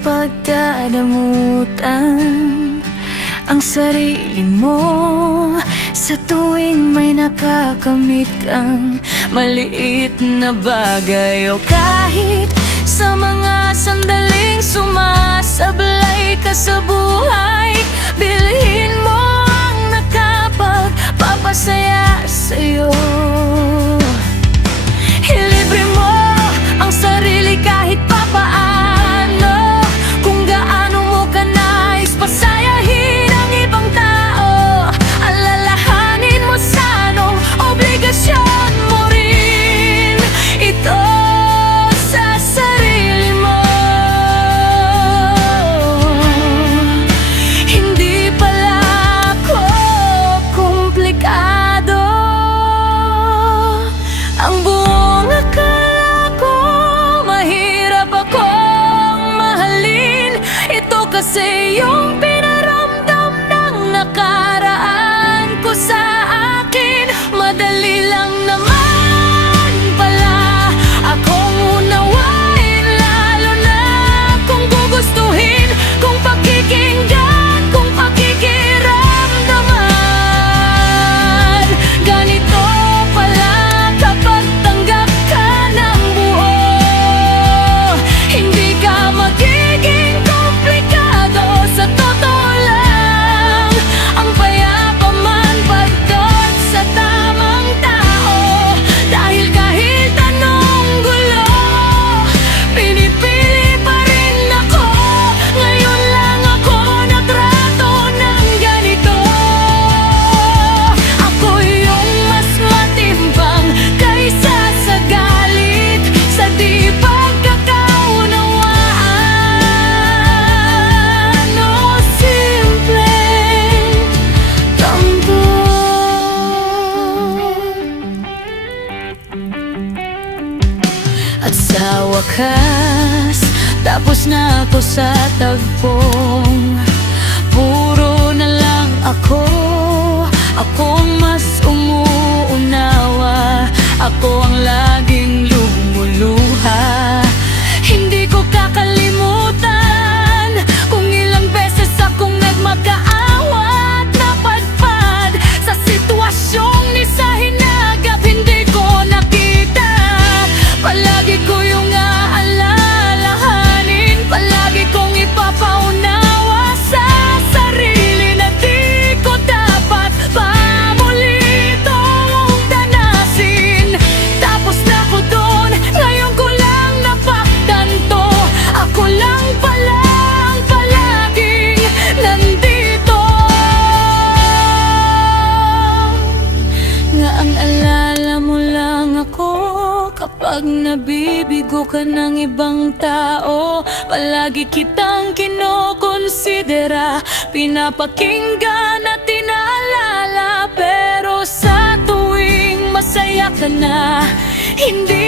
Pagdadamutan ang sarili mo sa tuwing may nakakamit kang maliit na bagay, o kahit sa mga sandaling sumasablay ka sa buhay. Bilhin mo ang nakapagpapasaya sa'yo. Ilibre mo ang sarili kahit papaano. Pasayahin ang ibang tao, alalahanin mo sanong obligasyon mo rin ito sa sarili mo. Hindi pala ako komplikado. Ang buong akala ko mahirap akong mahalin. Ito kasi yung nakaraan ko sa akin. Madali lang naman pala akong unawain, lalo na kung gugustuhin, kung pakikinggan, kung pakikiramdaman. Ganito pala kapag tanggap ka ng buo. Hindi ka magiging komplikado, sa totoo lang. Ang payapa man pagdot sa tamang tao. Dahil kahit anong gulo, pinipili pa rin ako. Ngayon lang ako natrato ng ganito. Ako yung mas matimbang kaysa sa galit, sa di pagkakaunawaan, o simpleng tampo. At sa wakas, tapos na ako sa tagpong puro na lang ako. Akong mas umuunawa, ako ang laging lumuluha. Hindi ko kakalimutan kung ilang beses akong nagmakaawa at napadpad sa sitwasyong ni sa hinagap. Hindi ko nakita, palagi ko yung aalalahanin. Palagi kong ipapaunawa sa sarili na di ko dapat pa muli itong danasin. Tapos na ko doon, ngayon ko lang napaktan to. Ako lang pala ang palaging nandito. Nga ang alala mo lang ako kapag nabibigo ka ng ibang tao. Palagi kitang kinokonsidera, pinapakinggan at inaalala. Pero sa tuwing masaya ka na, hindi